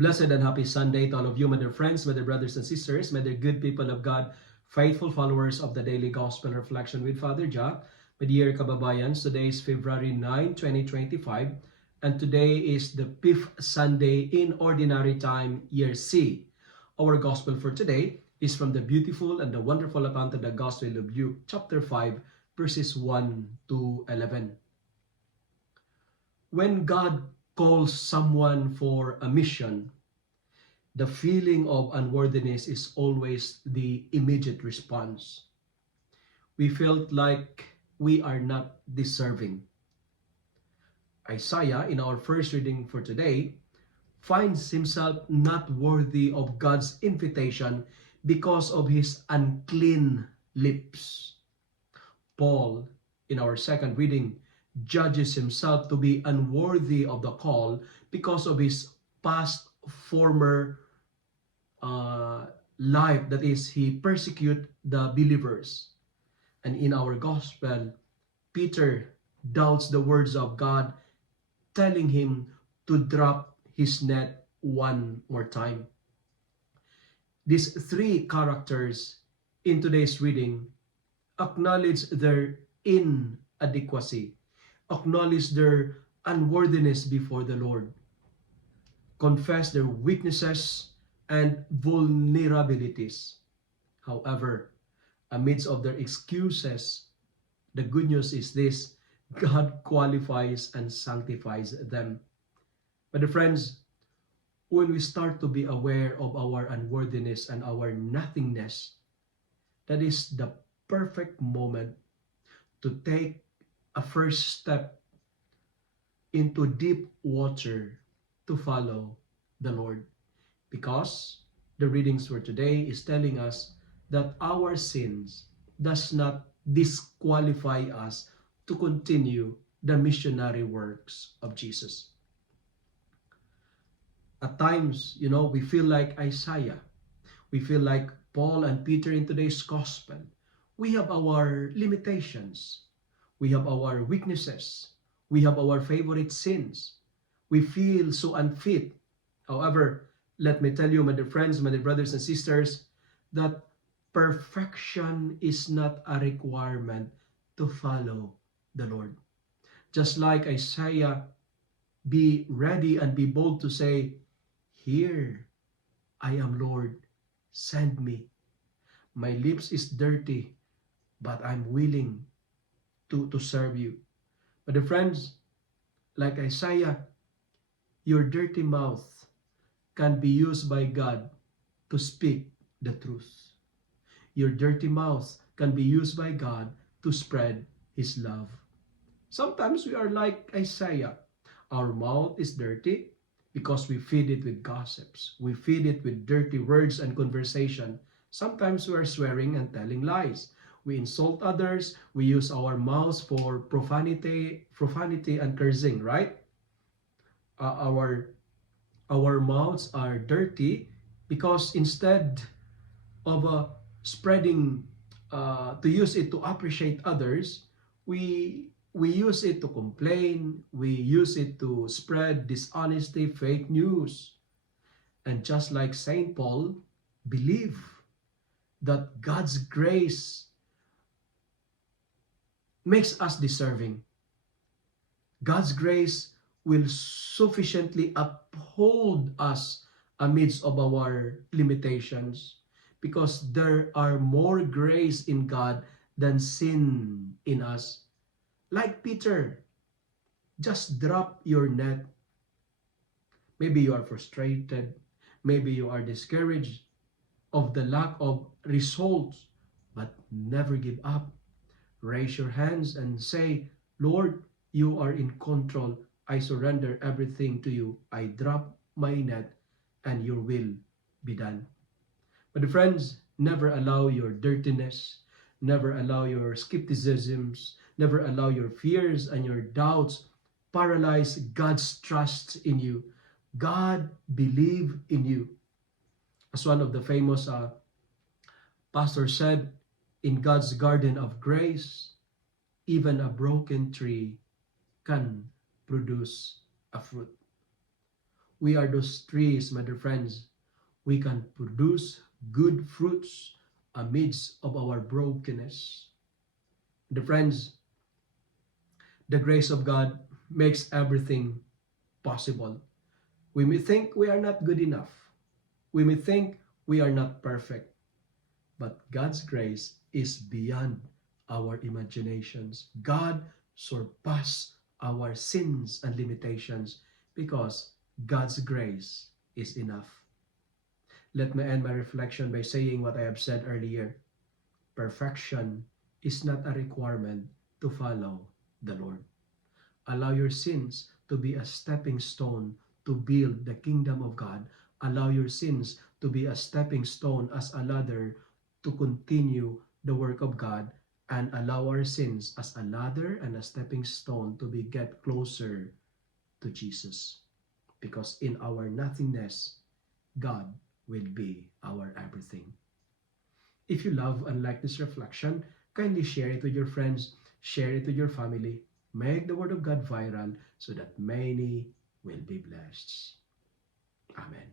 Blessed and happy Sunday to all of you, my dear friends, my dear brothers and sisters, my dear good people of God, faithful followers of the Daily Gospel Reflection with Father Jack. My dear kababayans, today is February 9, 2025, and today is the 5th Sunday in Ordinary Time, Year C. Our Gospel for today is from the beautiful and the wonderful account of the Gospel of Luke, chapter 5, verses 1 to 11. When God calls someone for a mission, the feeling of unworthiness is always the immediate response. We felt like we are not deserving. Isaiah, in our first reading for today, finds himself not worthy of God's invitation because of his unclean lips. Paul, in our second reading, judges himself to be unworthy of the call because of his past former life, that is, he persecute the believers. And in our gospel, Peter doubts the words of God, telling him to drop his net one more time. These three characters in today's reading acknowledge their inadequacy, acknowledge their unworthiness before the Lord, confess their weaknesses and vulnerabilities. However, amidst of their excuses, the good news is this: God qualifies and sanctifies them. But friends, when we start to be aware of our unworthiness and our nothingness, that is the perfect moment to take a first step into deep water to follow the Lord. Because the readings for today is telling us that our sins does not disqualify us to continue the missionary works of Jesus. At times, we feel like Isaiah. We feel like Paul and Peter in today's gospel. We have our limitations. We have our weaknesses. We have our favorite sins. We feel so unfit. However, let me tell you, my dear friends, my dear brothers and sisters, that perfection is not a requirement to follow the Lord. Just like Isaiah, be ready and be bold to say, "Here I am, Lord, send me. My lips is dirty, but I'm willing to serve you." But the friends, like Isaiah, your dirty mouth can be used by God to speak the truth. Your dirty mouth can be used by God to spread His love. Sometimes we are like Isaiah. Our mouth is dirty because we feed it with gossips. We feed it with dirty words and conversation. Sometimes we are swearing and telling lies. We insult others. We use our mouths for profanity and cursing, right? Our mouths are dirty because instead of spreading, to use it to appreciate others, we use it to complain. We use it to spread dishonesty, fake news. And just like Saint Paul, believe that God's grace makes us deserving. God's grace will sufficiently uphold us amidst of our limitations, because there are more grace in God than sin in us. Like Peter, just drop your net. Maybe you are frustrated, maybe you are discouraged of the lack of results, but never give up. Raise your hands and say, "Lord, you are in control. I surrender everything to you. I drop my net and your will be done." But friends, never allow your dirtiness, never allow your skepticisms, never allow your fears and your doubts paralyze God's trust in you. God believe in you. As one of the famous pastors said, in God's garden of grace, even a broken tree can produce a fruit. We are those trees, my dear friends. We can produce good fruits amidst of our brokenness. The friends, the grace of God makes everything possible. We may think we are not good enough. We may think we are not perfect. But God's grace is beyond our imaginations. God surpassed our sins and limitations because God's grace is enough. Let me end my reflection by saying what I have said earlier. Perfection is not a requirement to follow the Lord. Allow your sins to be a stepping stone to build the kingdom of God. Allow your sins to be a stepping stone as a ladder to continue the work of God, and allow our sins as a ladder and a stepping stone to be get closer to Jesus. Because in our nothingness, God will be our everything. If you love and like this reflection, kindly share it with your friends, share it with your family, make the word of God viral so that many will be blessed. Amen.